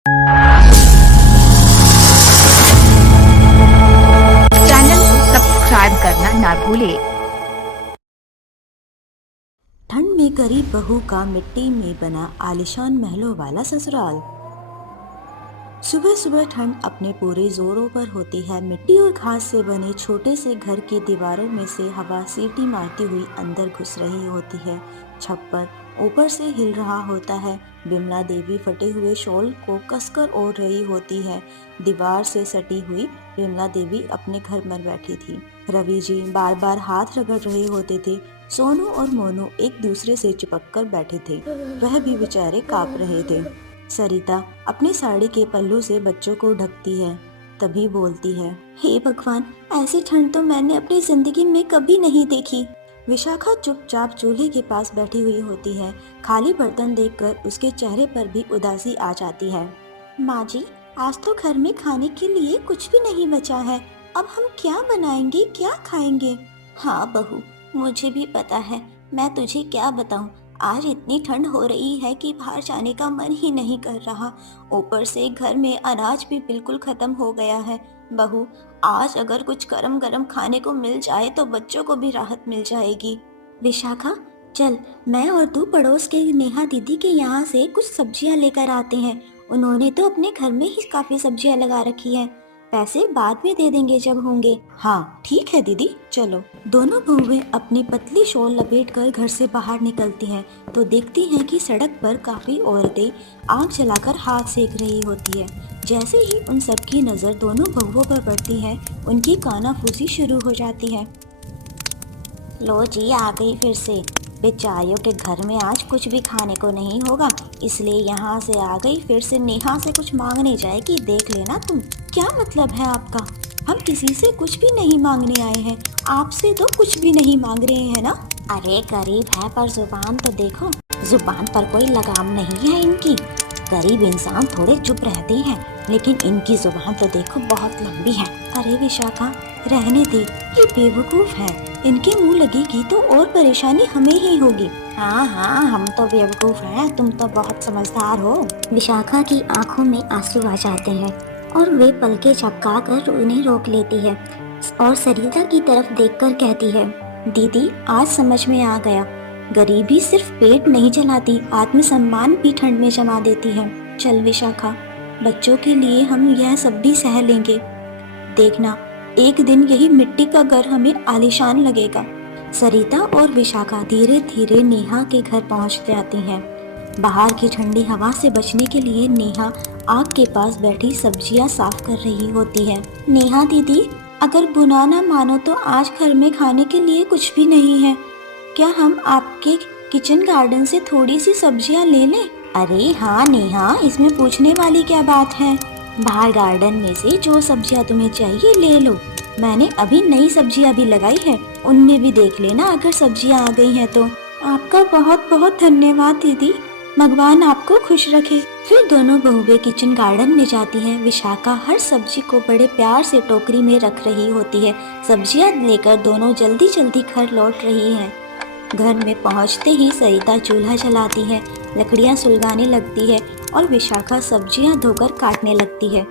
Channel को subscribe करना ना भूलें। ठंड में गरीब बहू का मिट्टी में बना आलीशान महलों वाला ससुराल। सुबह सुबह ठंड अपने पूरे जोरों पर होती है। मिट्टी और घास से बने छोटे से घर की दीवारों में से हवा सीटी मारती हुई अंदर घुस रही होती है। छप्पर ऊपर से हिल रहा होता है। बिमला देवी फटे हुए शॉल को कसकर ओढ़ रही होती है। दीवार से सटी हुई बिमला देवी अपने घर में बैठी थी। रवि जी बार बार हाथ रगड़ रहे होते थे। सोनू और मोनू एक दूसरे से चिपक कर बैठे थे। वह भी बेचारे कांप रहे थे। सरिता अपनी साड़ी के पल्लू से बच्चों को ढकती है। तभी बोलती है, हे भगवान, ऐसी ठंड तो मैंने अपनी जिंदगी में कभी नहीं देखी। विशाखा चुपचाप चूल्हे के पास बैठी हुई होती है। खाली बर्तन देखकर उसके चेहरे पर भी उदासी आ जाती है। माँ जी, आज तो घर में खाने के लिए कुछ भी नहीं बचा है। अब हम क्या बनाएंगे, क्या खाएंगे? हाँ बहू, मुझे भी पता है। मैं तुझे क्या बताऊं, आज इतनी ठंड हो रही है कि बाहर जाने का मन ही नहीं कर रहा। ऊपर से घर में अनाज भी बिल्कुल खत्म हो गया है। बहू, आज अगर कुछ गरम गरम खाने को मिल जाए तो बच्चों को भी राहत मिल जाएगी। विशाखा, चल मैं और तू पड़ोस के नेहा दीदी के यहाँ से कुछ सब्जियाँ लेकर आते हैं। उन्होंने तो अपने घर में ही काफी सब्जियाँ लगा रखी हैं। पैसे बाद में दे देंगे जब होंगे। हाँ ठीक है दीदी, चलो। दोनों बहुएं अपनी पतली शॉल लपेटकर घर से बाहर निकलती हैं तो देखती हैं कि सड़क पर काफी औरतें आग जलाकर हाथ सेक रही होती है। जैसे ही उन सबकी नजर दोनों बहुओं पर पड़ती है, उनकी कानाफूसी शुरू हो जाती है। लो जी, आ गई फिर से। बेचारियों के घर में आज कुछ भी खाने को नहीं होगा, इसलिए यहाँ से आ गई। फिर से नेहा से कुछ मांगने जाएगी, देख लेना तुम। क्या मतलब है आपका? हम किसी से कुछ भी नहीं मांगने आए हैं। आपसे तो कुछ भी नहीं मांग रहे हैं ना। अरे गरीब है पर जुबान तो देखो, जुबान पर कोई लगाम नहीं है इनकी। गरीब इंसान थोड़े चुप रहते हैं, लेकिन इनकी जुबान तो देखो बहुत लंबी है। अरे विशाखा, रहने दे, ये बेवकूफ है। इनके मुंह लगेगी तो और परेशानी हमें ही होगी। हाँ हाँ, हम तो बेवकूफ हैं, तुम तो बहुत समझदार हो। विशाखा की आंखों में आंसू आ जाते हैं और वे पलकें झपकाकर उन्हें रोक लेती है और सरिता की तरफ देखकर कहती है, दीदी आज समझ में आ गया, गरीबी सिर्फ पेट नहीं चलाती, आत्मसम्मान भी ठंड में जमा देती है। चल विशाखा, बच्चों के लिए हम यह सब भी सह लेंगे। देखना, एक दिन यही मिट्टी का घर हमें आलीशान लगेगा। सरिता और विशाखा धीरे धीरे नेहा के घर पहुंच जाती हैं। बाहर की ठंडी हवा से बचने के लिए नेहा आग के पास बैठी सब्जियां साफ कर रही होती है। नेहा दीदी, अगर बुरा ना मानो तो आज घर में खाने के लिए कुछ भी नहीं है। क्या हम आपके किचन गार्डन से थोड़ी सी सब्जियां ले लें? अरे हाँ नेहा, इसमें पूछने वाली क्या बात है। बाहर गार्डन में से जो सब्जियां तुम्हें चाहिए ले लो। मैंने अभी नई सब्जियां भी लगाई है, उनमें भी देख लेना अगर सब्जियां आ गई हैं तो। आपका बहुत बहुत धन्यवाद दीदी, भगवान आपको खुश रखे। फिर दोनों बहुएं किचन गार्डन में जाती हैं। विशाखा हर सब्जी को बड़े प्यार से टोकरी में रख रही होती है। सब्जियां लेकर दोनों जल्दी जल्दी घर लौट रही हैं। घर में पहुंचते ही सरिता चूल्हा जलाती है, लकड़ियां सुलगाने लगती है और विशाखा सब्जियां धोकर काटने लगती है।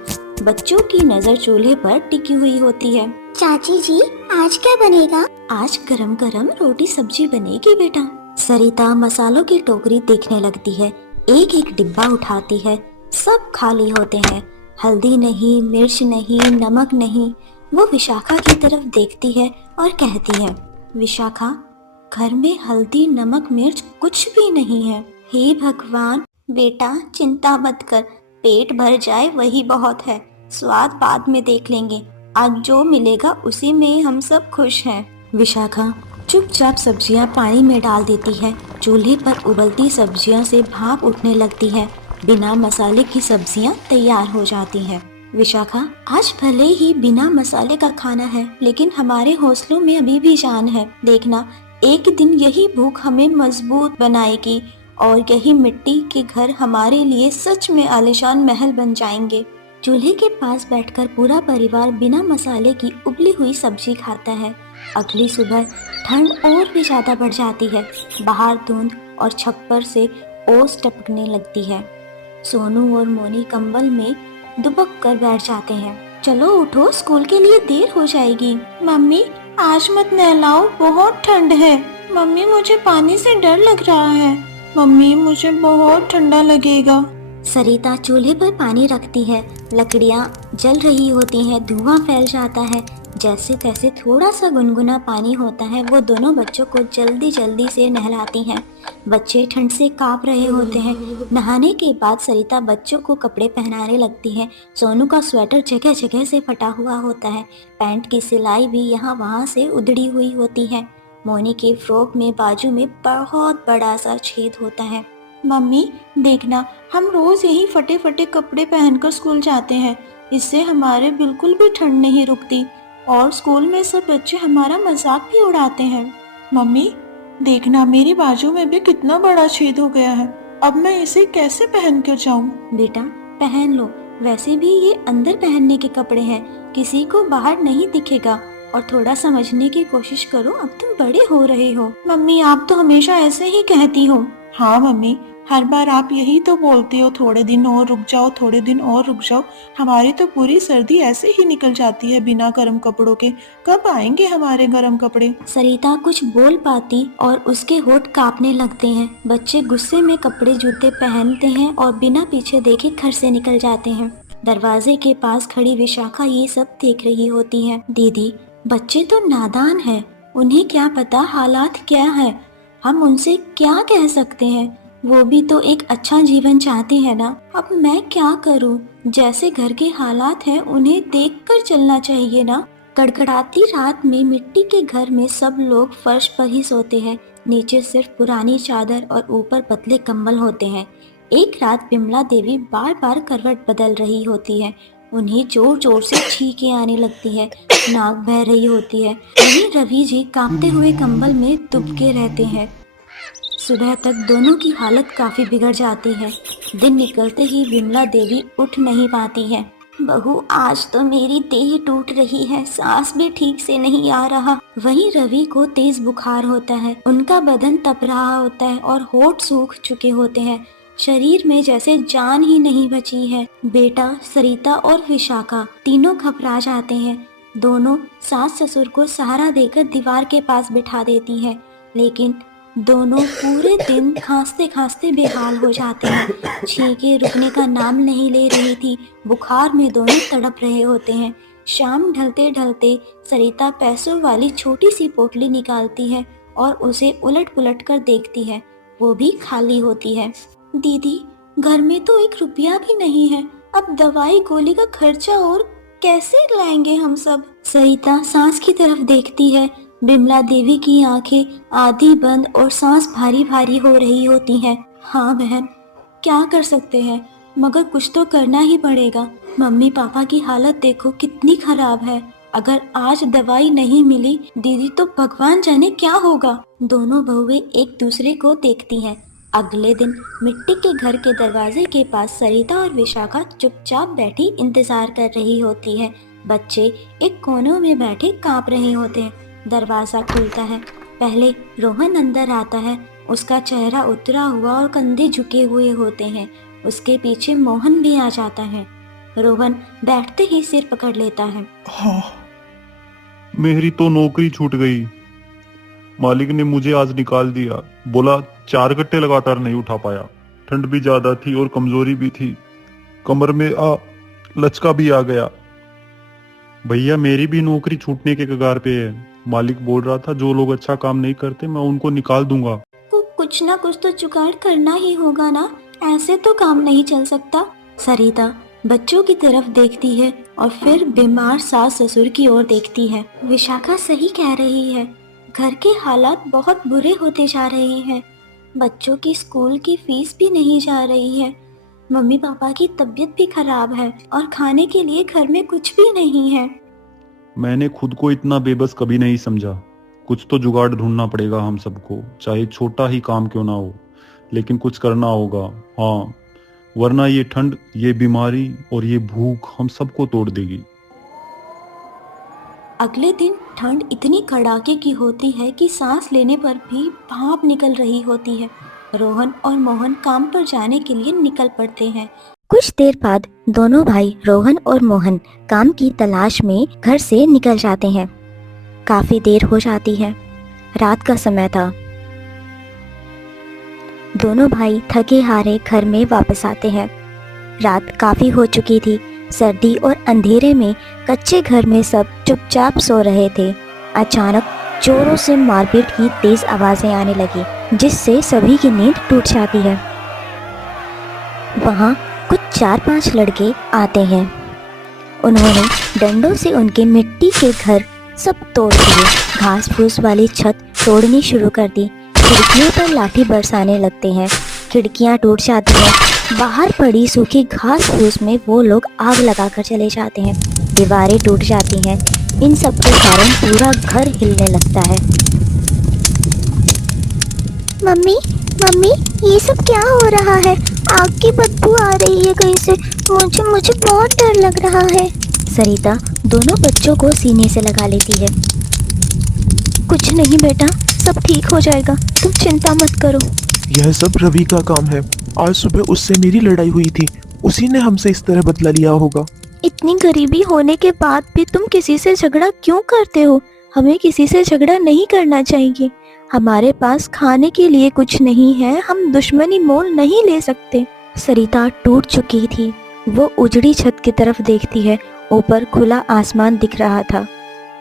बच्चों की नजर चूल्हे पर टिकी हुई होती है। चाची जी, आज क्या बनेगा? आज गरम गरम रोटी सब्जी बनेगी बेटा। सरिता मसालों की टोकरी देखने लगती है, एक एक डिब्बा उठाती है। सब खाली होते हैं। हल्दी नहीं, मिर्च नहीं, नमक नहीं। वो विशाखा की तरफ देखती है और कहती है, विशाखा, घर में हल्दी नमक मिर्च कुछ भी नहीं है। हे भगवान, बेटा चिंता मत कर, पेट भर जाए वही बहुत है, स्वाद बाद में देख लेंगे, आज जो मिलेगा उसी में हम सब खुश हैं। विशाखा चुपचाप सब्जियां पानी में डाल देती है। चूल्हे पर उबलती सब्जियां से भाप उठने लगती है। बिना मसाले की सब्जियां तैयार हो जाती हैं। विशाखा, आज भले ही बिना मसाले का खाना है, लेकिन हमारे हौसलों में अभी भी जान है। देखना, एक दिन यही भूख हमें मजबूत बनाएगी और यही मिट्टी के घर हमारे लिए सच में आलीशान महल बन जाएंगे। चूल्हे के पास बैठकर पूरा परिवार बिना मसाले की उबली हुई सब्जी खाता है। अगली सुबह ठंड और भी ज्यादा बढ़ जाती है। बाहर धुंध और छप्पर से ओस टपकने लगती है। सोनू और मोनी कंबल में दुबक कर बैठ जाते हैं। चलो उठो, स्कूल के लिए देर हो जाएगी। मम्मी आज मत नहलाओ, बहुत ठंड है। मम्मी मुझे पानी से डर लग रहा है। मम्मी मुझे बहुत ठंडा लगेगा। सरिता चूल्हे पर पानी रखती है। लकड़ियाँ जल रही होती हैं, धुआं फैल जाता है। जैसे तैसे थोड़ा सा गुनगुना पानी होता है, वो दोनों बच्चों को जल्दी जल्दी से नहलाती हैं। बच्चे ठंड से कांप रहे होते हैं। नहाने के बाद सरिता बच्चों को कपड़े पहनाने लगती है। सोनू का स्वेटर जगह जगह से फटा हुआ होता है। पैंट की सिलाई भी यहाँ वहाँ से उधड़ी हुई होती है। मोनी के फ्रॉक में बाजू में बहुत बड़ा सा छेद होता है। मम्मी देखना, हम रोज यही फटे फटे कपड़े पहनकर स्कूल जाते हैं। इससे हमारे बिल्कुल भी ठंड नहीं रुकती और स्कूल में सब बच्चे हमारा मजाक भी उड़ाते हैं। मम्मी देखना, मेरी बाजू में भी कितना बड़ा छेद हो गया है। अब मैं इसे कैसे पहन कर जाऊं? बेटा पहन लो, वैसे भी ये अंदर पहनने के कपड़े हैं, किसी को बाहर नहीं दिखेगा। और थोड़ा समझने की कोशिश करो, अब तुम बड़े हो रहे हो। मम्मी आप तो हमेशा ऐसे ही कहती हो। हाँ मम्मी, हर बार आप यही तो बोलते हो, थोड़े दिन और रुक जाओ, थोड़े दिन और रुक जाओ। हमारी तो पूरी सर्दी ऐसे ही निकल जाती है बिना गर्म कपड़ों के। कब आएंगे हमारे गर्म कपड़े? सरिता कुछ बोल पाती और उसके होठ कांपने लगते हैं। बच्चे गुस्से में कपड़े जूते पहनते हैं और बिना पीछे देखे घर से निकल जाते हैं। दरवाजे के पास खड़ी विशाखा ये सब देख रही होती है। दीदी बच्चे तो नादान हैं, उन्हें क्या पता हालात क्या है। हम उनसे क्या कह सकते हैं, वो भी तो एक अच्छा जीवन चाहते हैं ना। अब मैं क्या करूं, जैसे घर के हालात हैं उन्हें देखकर चलना चाहिए ना। कड़कड़ाती रात में मिट्टी के घर में सब लोग फर्श पर ही सोते हैं। नीचे सिर्फ पुरानी चादर और ऊपर पतले कंबल होते हैं। एक रात बिमला देवी बार बार करवट बदल रही होती है। उन्हें जोर जोर से छींकें आने लगती है, नाक बह रही होती है। वहीं रवि जी कांपते हुए कंबल में दुबके रहते हैं। सुबह तक दोनों की हालत काफी बिगड़ जाती है। दिन निकलते ही विमला देवी उठ नहीं पाती है। बहू आज तो मेरी देह टूट रही है, सांस भी ठीक से नहीं आ रहा। वहीं रवि को तेज बुखार होता है, उनका बदन तप रहा होता है और होठ सूख चुके होते हैं। शरीर में जैसे जान ही नहीं बची है। बेटा सरिता और विशाखा तीनों घबरा जाते हैं। दोनों सास ससुर को सहारा देकर दीवार के पास बिठा देती हैं, लेकिन दोनों पूरे दिन खांसते खांसते बेहाल हो जाते हैं। छींकें रुकने का नाम नहीं ले रही थी। बुखार में दोनों तड़प रहे होते हैं। शाम ढलते ढलते सरिता पैसों वाली छोटी सी पोटली निकालती है और उसे उलट पुलट कर देखती है। वो भी खाली होती है। दीदी घर में तो 1 रुपया भी नहीं है, अब दवाई गोली का खर्चा और कैसे लाएंगे हम सब? सरिता सांस की तरफ देखती है। बिमला देवी की आंखें आधी बंद और सांस भारी भारी हो रही होती हैं। हाँ बहन, क्या कर सकते हैं, मगर कुछ तो करना ही पड़ेगा। मम्मी पापा की हालत देखो कितनी खराब है। अगर आज दवाई नहीं मिली दीदी तो भगवान जाने क्या होगा। दोनों बहुएं एक दूसरे को देखती हैं। अगले दिन मिट्टी के घर के दरवाजे के पास सरिता और विशाखा चुपचाप बैठी इंतजार कर रही होती है। बच्चे एक कोनों में बैठे कांप रहे होते हैं। दरवाजा खुलता है। पहले रोहन अंदर आता है। उसका चेहरा उतरा हुआ और कंधे झुके हुए होते हैं। उसके पीछे मोहन भी आ जाता है। रोहन बैठते ही सिर पकड़ लेता है। हाँ, मेरी तो नौकरी छूट गई। मालिक ने मुझे आज निकाल दिया। बोला 4 गट्टे लगातार नहीं उठा पाया। ठंड भी ज्यादा थी और कमजोरी भी थी। कमर में लचका भी आ गया। भैया मेरी भी नौकरी छूटने के कगार पे है। मालिक बोल रहा था जो लोग अच्छा काम नहीं करते मैं उनको निकाल दूंगा। कुछ ना कुछ तो जुगाड़ करना ही होगा ना, ऐसे तो काम नहीं चल सकता। सरिता बच्चों की तरफ देखती है और फिर बीमार सास ससुर की ओर देखती है। विशाखा सही कह रही है, घर के हालात बहुत बुरे होते जा रहे हैं। बच्चों की स्कूल की फीस भी नहीं जा रही है। मम्मी पापा की तबीयत भी खराब है और खाने के लिए घर में कुछ भी नहीं है। मैंने खुद को इतना बेबस कभी नहीं समझा। कुछ तो जुगाड़ ढूंढना पड़ेगा हम सबको, चाहे छोटा ही काम क्यों ना हो, लेकिन कुछ करना होगा। हाँ, वरना ये ठंड, ये बीमारी और ये भूख हम सबको तोड़ देगी। अगले दिन ठंड इतनी कड़ाके की होती है कि सांस लेने पर भी भाप निकल रही होती है। रोहन और मोहन काम पर जाने के लिए निकल पड़ते हैं। कुछ देर बाद दोनों भाई रोहन और मोहन काम की तलाश में घर से निकल जाते हैं। काफी देर हो जाती है, रात का समय था। दोनों भाई थके हारे घर में वापस आते हैं। रात काफी हो चुकी थी। सर्दी और अंधेरे में कच्चे घर में सब चुपचाप सो रहे थे। अचानक चोरों से मारपीट की तेज आवाजें आने लगी, जिससे सभी की नींद टूट जाती है। वहाँ कुछ 4-5 लड़के आते हैं। उन्होंने डंडों से उनके मिट्टी के घर सब तोड़ दिए, घास फूस वाली छत तोड़नी शुरू कर दी, खिड़कियों पर लाठी बरसाने लगते हैं। खिड़कियां टूट जाती हैं। बाहर पड़ी सूखी घास फूस में वो लोग आग लगाकर चले जाते हैं। दीवारें टूट जाती हैं। इन सब के कारण पूरा घर हिलने लगता है। मम्मी मम्मी, ये सब क्या हो रहा है? आग की बदबू आ रही है कहीं से। मुझे बहुत डर लग रहा है। सरिता दोनों बच्चों को सीने से लगा लेती है। कुछ नहीं बेटा, सब ठीक हो जाएगा, तुम चिंता मत करो। यह सब रवि का काम है। आज सुबह उससे मेरी लड़ाई हुई थी, उसी ने हमसे इस तरह बदला लिया होगा। इतनी गरीबी होने के बाद भी तुम किसी से झगड़ा क्यों करते हो? हमें किसी से झगड़ा नहीं करना चाहिए। हमारे पास खाने के लिए कुछ नहीं है, हम दुश्मनी मोल नहीं ले सकते। सरिता टूट चुकी थी। वो उजड़ी छत की तरफ देखती है। ऊपर खुला आसमान दिख रहा था।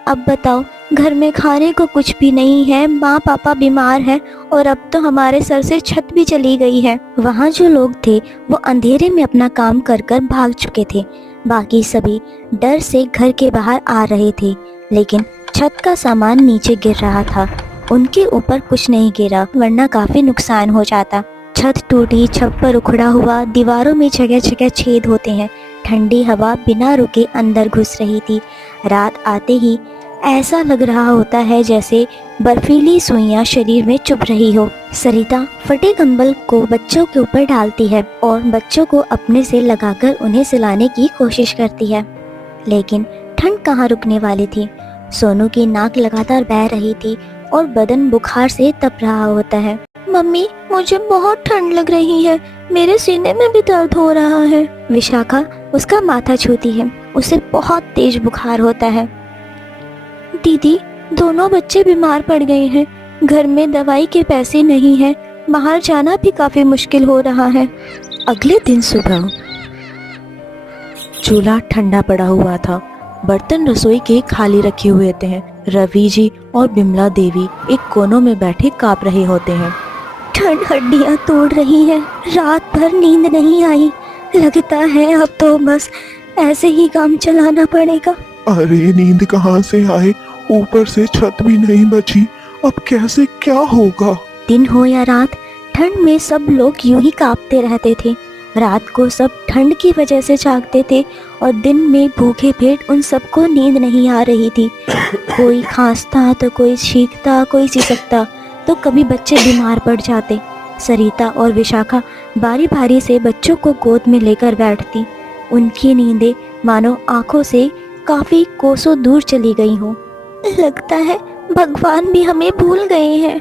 अब बताओ, घर में खाने को कुछ भी नहीं है, माँ पापा बीमार हैं और अब तो हमारे सर से छत भी चली गई है। वहाँ जो लोग थे वो अंधेरे में अपना काम कर कर भाग चुके थे। बाकी सभी डर से घर के बाहर आ रहे थे, लेकिन छत का सामान नीचे गिर रहा था। उनके ऊपर कुछ नहीं गिरा, वरना काफी नुकसान हो जाता। छत टूटी, छप्पर उखड़ा हुआ, दीवारों में जगह जगह छेद होते हैं। ठंडी हवा बिना रुके अंदर घुस रही थी। रात आते ही ऐसा लग रहा होता है जैसे बर्फीली सुइयां शरीर में चुभ रही हो। सरिता फटे कंबल को बच्चों के ऊपर डालती है और बच्चों को अपने से लगाकर उन्हें सुलाने की कोशिश करती है, लेकिन ठंड कहाँ रुकने वाली थी। सोनू की नाक लगातार बह रही थी और बदन बुखार से तप रहा होता है। मम्मी, मुझे बहुत ठंड लग रही है, मेरे सीने में भी दर्द हो रहा है। विशाखा उसका माथा छूती है। उसे बहुत तेज बुखार होता है। दीदी, दोनों बच्चे बीमार पड़ गए हैं। घर में दवाई के पैसे नहीं हैं, बाहर जाना भी काफी मुश्किल हो रहा है। अगले दिन सुबह चूल्हा ठंडा पड़ा हुआ था। बर्तन रसोई के खाली रखे हुए थे। रवि जी और बिमला देवी एक कोनों में बैठे कांप रहे होते हैं। ठंड हड्डियां तोड़ रही है, रात भर नींद नहीं आई। लगता है अब तो बस ऐसे ही काम चलाना पड़ेगा। अरे नींद कहाँ से आए, ऊपर से छत भी नहीं बची, अब कैसे क्या होगा? दिन हो या रात, ठंड में सब लोग यूं ही कांपते रहते थे। रात को सब ठंड की वजह से जागते थे और दिन में भूखे पेट उन सबको नींद नहीं आ रही थी। कोई खांसता तो कोई छींकता, कोई सिसकता, तो कभी बच्चे बीमार पड़ जाते। सरिता और विशाखा बारी बारी से बच्चों को गोद में लेकर बैठती। उनकी नींदें मानो आंखों से काफी कोसों दूर चली गई हों। लगता है भगवान भी हमें भूल गए हैं।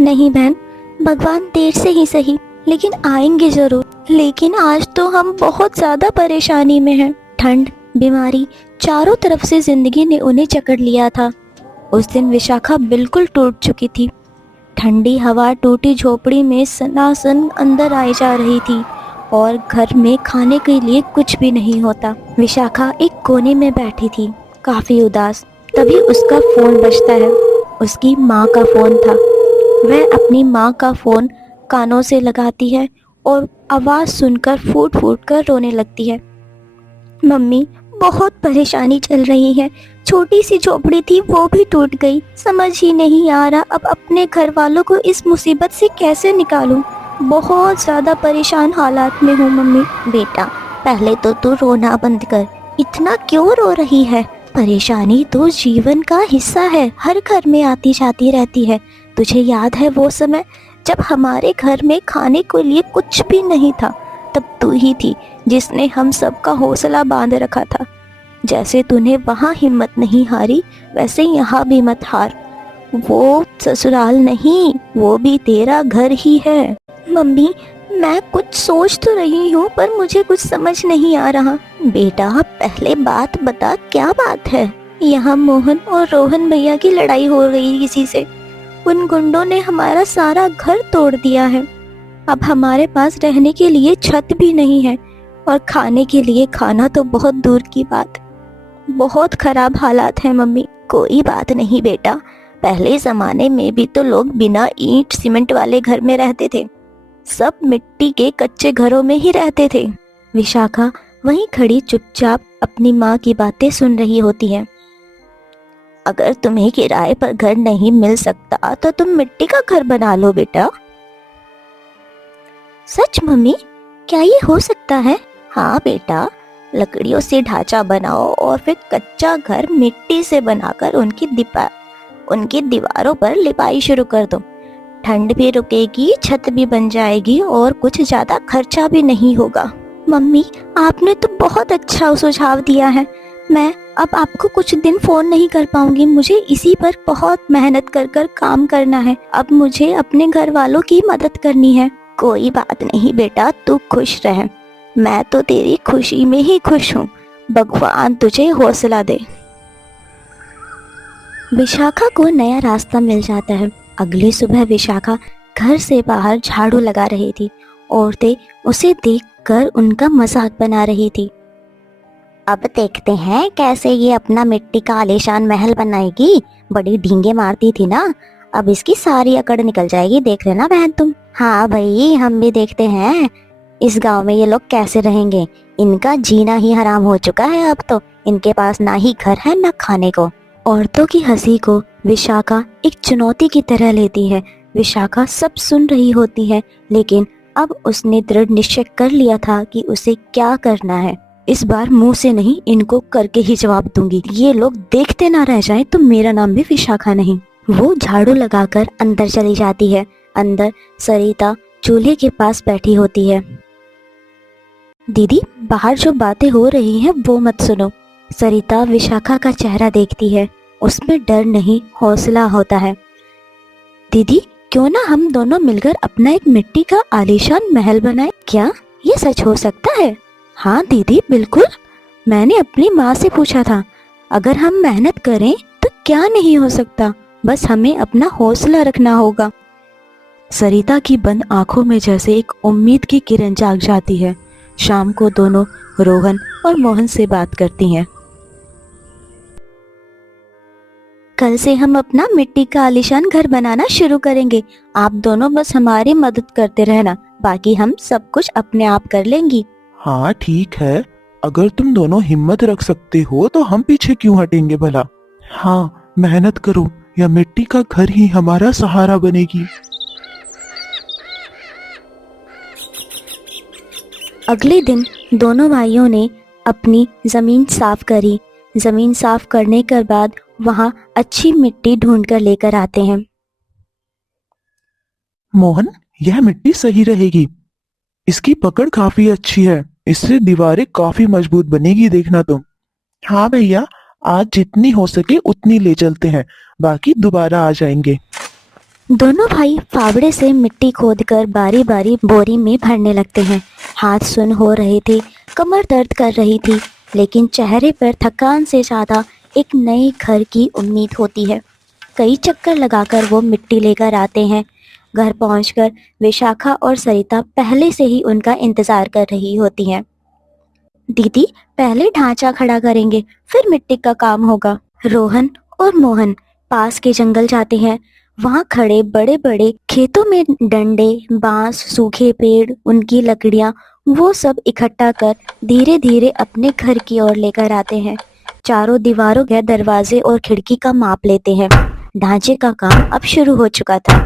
नहीं बहन, भगवान देर से ही सही, लेकिन आएंगे जरूर। लेकिन आज तो हम बहुत ज्यादा परेशानी में हैं। ठंड, बीमारी, चारों तरफ से जिंदगी ने उन्हें जकड़ लिया था। उस दिन विशाखा बिल्कुल टूट चुकी थी। ठंडी हवा टूटी झोपड़ी में सनासन अंदर आई जा रही थी और घर में खाने के लिए कुछ भी नहीं होता। विशाखा एक कोने में बैठी थी, काफी उदास। तभी उसका फोन बजता है। उसकी माँ का फोन था। वह अपनी माँ का फोन कानों से लगाती है और आवाज़ सुनकर फूट फूट कर रोने लगती है। मम्मी, बहुत परेशानी चल रही है। छोटी सी झोपड़ी थी, वो भी टूट गई। समझ ही नहीं आ रहा अब अपने घर वालों को इस मुसीबत से कैसे निकालूं। बहुत ज़्यादा परेशान हालात में हूँ मम्मी। बेटा, पहले तो तू रोना बंद कर। इतना क्यों रो रही है? परेशानी तो जीवन का हिस्सा है, हर घर में आती जाती रहती है। तुझे याद है वो समय जब हमारे घर में खाने के लिए कुछ भी नहीं था? तब तू ही थी जिसने हम सबका हौसला बांध रखा था। जैसे तूने वहाँ हिम्मत नहीं हारी, वैसे यहाँ भी मत हार। वो ससुराल नहीं, वो भी तेरा घर ही है। मम्मी, मैं कुछ सोच तो रही हूँ पर मुझे कुछ समझ नहीं आ रहा। बेटा पहले बात बता, क्या बात है? यहाँ मोहन और रोहन भैया की लड़ाई हो रही किसी से। उन गुंडों ने हमारा सारा घर तोड़ दिया है। अब हमारे पास रहने के लिए छत भी नहीं है और खाने के लिए खाना तो बहुत दूर की बात। बहुत खराब हालात है मम्मी। कोई बात नहीं बेटा, पहले जमाने में भी तो लोग बिना ईंट सीमेंट वाले घर में रहते थे। सब मिट्टी के कच्चे घरों में ही रहते थे। विशाखा वहीं खड़ी चुपचाप अपनी माँ की बातें सुन रही होती है। अगर तुम्हें किराए पर घर नहीं मिल सकता तो तुम मिट्टी का घर बना लो बेटा। सच मम्मी, क्या ये हो सकता है? हाँ बेटा, लकड़ियों से ढांचा बनाओ और फिर कच्चा घर मिट्टी से बनाकर उनकी दीवारों पर लिपाई शुरू कर दो। ठंड भी रुकेगी, छत भी बन जाएगी और कुछ ज्यादा खर्चा भी नहीं होगा। मम्मी, आपने तो बहुत अच्छा सुझाव दिया है। मैं अब आपको कुछ दिन फोन नहीं कर पाऊंगी। मुझे इसी पर बहुत मेहनत कर कर काम करना है। अब मुझे अपने घर वालों की मदद करनी है। कोई बात नहीं बेटा, तू खुश रह। मैं तो तेरी खुशी में ही खुश हूँ। भगवान तुझे हौसला दे। विशाखा को नया रास्ता मिल जाता है। अगली सुबह विशाखा घर से बाहर झाड़ू लगा रही थी। औरतें उसे देखकर उनका मजाक बना रही थी। अब देखते हैं कैसे ये अपना मिट्टी का आलीशान महल बनाएगी। बड़ी ढींगे मारती थी ना, अब इसकी सारी अकड़ निकल जाएगी। देख लेना बहन तुम। हाँ भाई, हम भी देखते हैं इस गांव में ये लोग कैसे रहेंगे। इनका जीना ही हराम हो चुका है। अब तो इनके पास ना ही घर है ना खाने को। औरतों की हंसी को विशाखा एक चुनौती की तरह लेती है। विशाखा सब सुन रही होती है, लेकिन अब उसने दृढ़ निश्चय कर लिया था कि उसे क्या करना है। इस बार मुंह से नहीं, इनको करके ही जवाब दूंगी। ये लोग देखते ना रह जाएं तो मेरा नाम भी विशाखा नहीं। वो झाड़ू लगाकर अंदर चली जाती है। अंदर सरिता चूल्हे के पास बैठी होती है। दीदी, बाहर जो बातें हो रही हैं वो मत सुनो। सरिता विशाखा का चेहरा देखती है। उसमें डर नहीं, हौसला होता है। दीदी, क्यों ना हम दोनों मिलकर अपना एक मिट्टी का आलीशान महल बनाएं? क्या ये सच हो सकता है? हाँ दीदी, बिल्कुल। मैंने अपनी माँ से पूछा था, अगर हम मेहनत करें तो क्या नहीं हो सकता। बस हमें अपना हौसला रखना होगा। सरिता की बंद आंखों में जैसे एक उम्मीद की किरण जाग जाती है। शाम को दोनों रोहन और मोहन से बात करती हैं। कल से हम अपना मिट्टी का आलीशान घर बनाना शुरू करेंगे। आप दोनों बस हमारी मदद करते रहना, बाकी हम सब कुछ अपने आप कर लेंगी। हाँ ठीक है, अगर तुम दोनों हिम्मत रख सकते हो तो हम पीछे क्यों हटेंगे भला। हाँ, मेहनत करो, या मिट्टी का घर ही हमारा सहारा बनेगी। अगले दिन दोनों भाइयों ने अपनी जमीन साफ करी। जमीन साफ करने के बाद वहां अच्छी मिट्टी ढूंढ कर लेकर आते हैं। मोहन, यह मिट्टी सही रहेगी। इसकी पकड़ काफी अच्छी है। इससे दीवारें काफी मजबूत बनेगी, देखना तुम। हाँ भैया, आज जितनी हो सके उतनी ले चलते हैं, बाकी दोबारा आ जाएंगे। दोनों भाई फावड़े से मिट्टी खोदकर बारी बारी बोरी में भरने लगते हैं। हाथ सुन्न हो रहे थे, कमर दर्द कर रही थी, लेकिन चेहरे पर थकान से ज्यादा एक नए घर की उम्मीद होती है। कई चक्कर लगाकर वो मिट्टी लेकर आते हैं। घर पहुंचकर विशाखा और सरिता पहले से ही उनका इंतजार कर रही होती हैं। दीदी, पहले ढांचा खड़ा करेंगे, फिर मिट्टी का काम होगा। रोहन और मोहन पास के जंगल जाते हैं। वहां खड़े बड़े बड़े खेतों में डंडे, बांस, सूखे पेड़, उनकी लकड़ियां, वो सब इकट्ठा कर धीरे धीरे अपने घर की ओर लेकर आते हैं। चारों दीवारों के दरवाजे और खिड़की का माप लेते हैं। ढांचे का काम अब शुरू हो चुका था।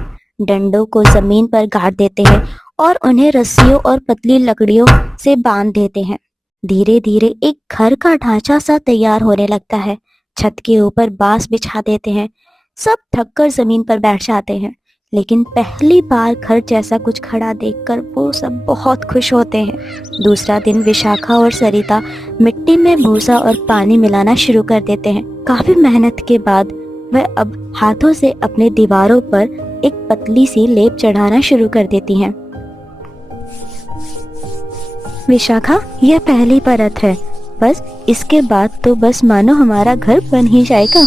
डंडों को जमीन पर गाड़ देते हैं और उन्हें रस्सियों और पतली लकड़ियों से बांध देते हैं। धीरे धीरे एक घर का ढांचा सा तैयार होने लगता है। छत के ऊपर बांस बिछा देते हैं। सब थककर जमीन पर बैठ जाते हैं, लेकिन पहली बार घर जैसा कुछ खड़ा देखकर वो सब बहुत खुश होते हैं। दूसरा दिन विशाखा और सरिता मिट्टी में भूसा और पानी मिलाना शुरू कर देते हैं। काफी मेहनत के बाद वह अब हाथों से अपने दीवारों पर एक पतली सी लेप चढ़ाना शुरू कर देती हैं। विशाखा, यह पहली परत है, बस इसके बाद तो बस मानो हमारा घर बन ही जाएगा।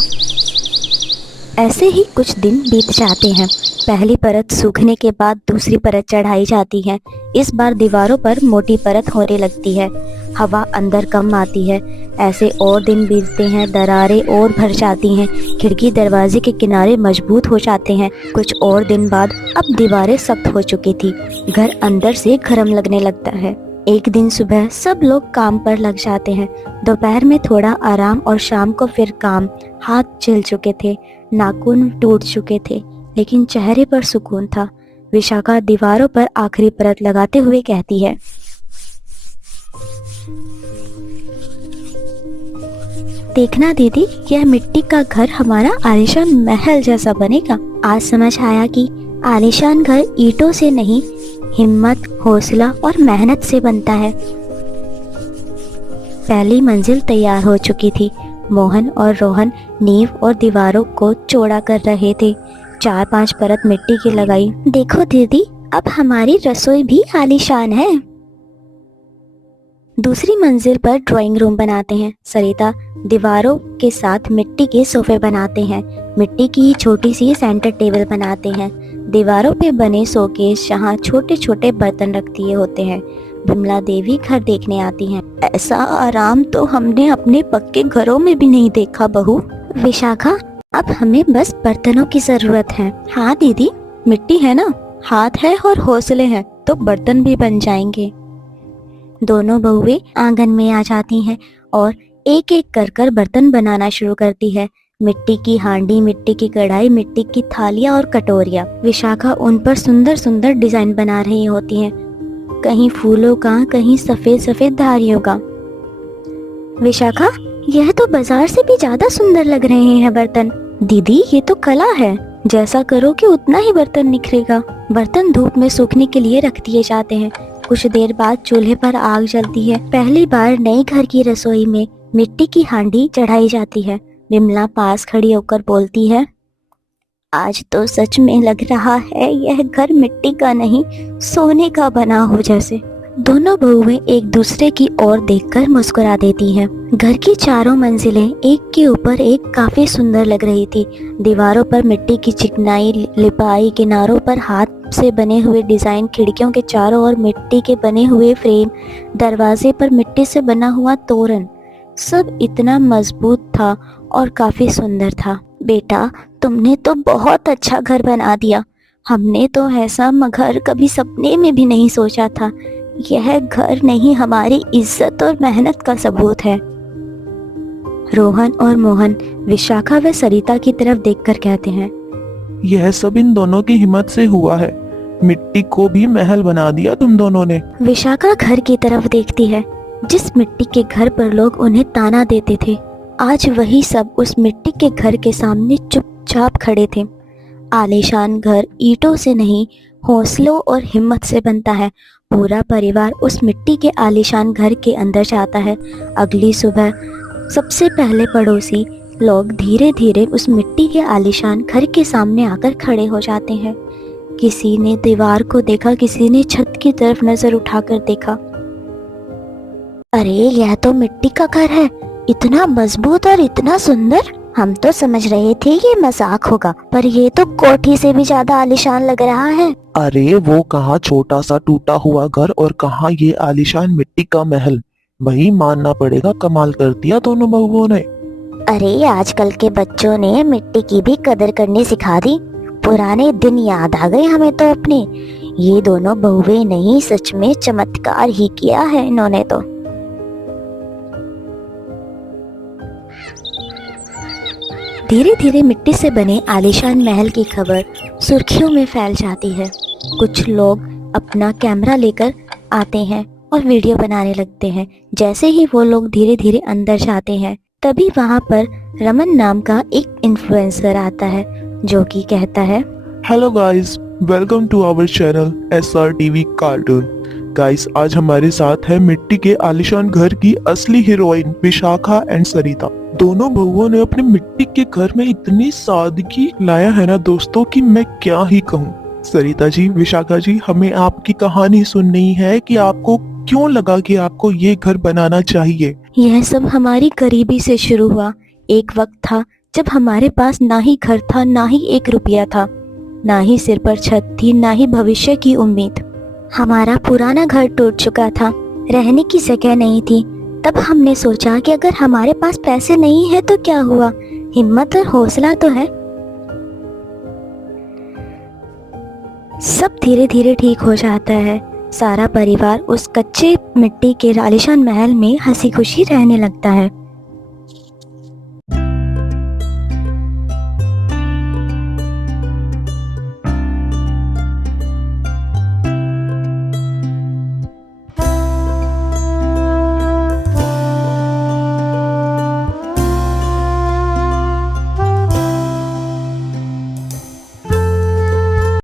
ऐसे ही कुछ दिन बीत जाते हैं। पहली परत सूखने के बाद दूसरी परत चढ़ाई जाती है। इस बार दीवारों पर मोटी परत होने लगती है, हवा अंदर कम आती है। ऐसे और दिन बीतते हैं, दरारें और भर जाती हैं, खिड़की दरवाजे के किनारे मजबूत हो जाते हैं। कुछ और दिन बाद अब दीवारें सख्त हो चुकी थी, घर अंदर से गर्म लगने लगता है। एक दिन सुबह सब लोग काम पर लग जाते हैं। दोपहर में थोड़ा आराम और शाम को फिर काम। हाथ जल चुके थे, नाखून टूट चुके थे, लेकिन चेहरे पर सुकून था। विशाखा दीवारों पर आखिरी परत लगाते हुए कहती है, देखना दीदी, यह मिट्टी का घर हमारा आलीशान महल जैसा बनेगा। आज समझ आया कि आलीशान घर ईंटों से नहीं, हिम्मत, हौसला और मेहनत से बनता है। पहली मंजिल तैयार हो चुकी थी। मोहन और रोहन नींव और दीवारों को चौड़ा कर रहे थे। 4-5 परत मिट्टी की लगाई। देखो दीदी, अब हमारी रसोई भी आलीशान है। दूसरी मंजिल पर ड्राइंग रूम बनाते हैं। सरिता दीवारों के साथ मिट्टी के सोफे बनाते हैं। मिट्टी की छोटी सी सेंटर टेबल बनाते हैं। दीवारों पे बने शोकेस जहाँ छोटे छोटे बर्तन रख दिए होते हैं। विमला देवी घर देखने आती हैं। ऐसा आराम तो हमने अपने पक्के घरों में भी नहीं देखा बहू। विशाखा, अब हमें बस बर्तनों की जरूरत है। हाँ दीदी, मिट्टी है ना, हाथ है और हौसले हैं तो बर्तन भी बन जाएंगे। दोनों बहुएं आंगन में आ जाती हैं और एक एक कर कर बर्तन बनाना शुरू करती है। मिट्टी की हांडी, मिट्टी की कढ़ाई, मिट्टी की थालियां और कटोरियां। विशाखा उन पर सुंदर सुंदर डिजाइन बना रही होती हैं, कहीं फूलों का, कहीं सफेद सफेद धारियों का। विशाखा, यह तो बाजार से भी ज्यादा सुंदर लग रहे हैं बर्तन। दीदी, ये तो कला है, जैसा करोगे उतना ही बर्तन निखरेगा। बर्तन धूप में सूखने के लिए रख दिए जाते हैं। कुछ देर बाद चूल्हे पर आग जलती है। पहली बार नए घर की रसोई में मिट्टी की हांडी चढ़ाई जाती है। विमला पास खड़ी होकर बोलती है, आज तो सच में लग रहा है यह घर मिट्टी का नहीं, सोने का बना हो जैसे। दोनों बहुएं एक दूसरे की ओर देखकर मुस्कुरा देती हैं। घर की चारों मंजिलें एक के ऊपर एक काफी सुंदर लग रही थी। दीवारों पर मिट्टी की चिकनाई, लिपाई, किनारों पर हाथ से बने हुए डिजाइन, खिड़कियों के चारों ओर मिट्टी के बने हुए फ्रेम, दरवाजे पर मिट्टी से बना हुआ तोरण, सब इतना मजबूत था और काफी सुंदर था। बेटा, तुमने तो बहुत अच्छा घर बना दिया। हमने तो ऐसा घर कभी सपने में भी नहीं सोचा था। यह घर नहीं, हमारी इज्जत और मेहनत का सबूत है। रोहन और मोहन विशाखा व सरिता की तरफ देखकर कहते हैं, यह सब इन दोनों की हिम्मत से हुआ है। मिट्टी को भी महल बना दिया तुम दोनों ने। विशाखा घर की तरफ देखती है, जिस मिट्टी के घर पर लोग उन्हें ताना देते थे। आज वही सब उस मिट्टी के घर के सामने चुपचाप खड़े थे। आलीशान घर ईंटों से नहीं, हौसलों और हिम्मत से बनता है। पूरा परिवार उस मिट्टी के आलीशान घर के अंदर जाता है। अगली सुबह सबसे पहले पड़ोसी लोग धीरे धीरे उस मिट्टी के आलीशान घर के सामने आकर खड़े हो जाते हैं। किसी ने दीवार को देखा, किसी ने छत की तरफ नजर उठाकर देखा। अरे, यह तो मिट्टी का घर है, इतना मजबूत और इतना सुंदर। हम तो समझ रहे थे ये मजाक होगा, पर ये तो कोठी से भी ज्यादा आलीशान लग रहा है। अरे, वो कहाँ छोटा सा टूटा हुआ घर और कहाँ ये आलीशान मिट्टी का महल। वही मानना पड़ेगा, कमाल कर दिया दोनों बहुओं ने। अरे, आजकल के बच्चों ने मिट्टी की भी कदर करनी सिखा दी। पुराने दिन याद आ गए हमें तो अपने। ये दोनों बहुएं नहीं, सच में चमत्कार ही किया है इन्होंने तो। धीरे धीरे मिट्टी से बने आलीशान महल की खबर सुर्खियों में फैल जाती है। कुछ लोग अपना कैमरा लेकर आते हैं और वीडियो बनाने लगते हैं। जैसे ही वो लोग धीरे धीरे अंदर जाते हैं, तभी वहाँ पर रमन नाम का एक इन्फ्लुएंसर आता है, जो कि कहता है, hello guys, welcome to our channel SRTV cartoon. Guys, आज हमारे साथ है मिट्टी के आलीशान घर की असली हीरोइन विशाखा एंड सरिता। दोनों बहुओं ने अपने मिट्टी के घर में इतनी सादगी लाया है ना दोस्तों, कि मैं क्या ही कहूँ। सरिता जी, विशाखा जी, हमें आपकी कहानी सुननी है कि आपको क्यों लगा कि आपको ये घर बनाना चाहिए? यह सब हमारी गरीबी से शुरू हुआ। एक वक्त था जब हमारे पास ना ही घर था, ना ही 1 रुपया था, ना ही सिर पर छत थी, ना ही भविष्य की उम्मीद। हमारा पुराना घर टूट चुका था, रहने की जगह नहीं थी। तब हमने सोचा कि अगर हमारे पास पैसे नहीं है तो क्या हुआ, हिम्मत और हौसला तो है। सब धीरे धीरे ठीक हो जाता है। सारा परिवार उस कच्चे मिट्टी के आलीशान महल में हंसी खुशी रहने लगता है।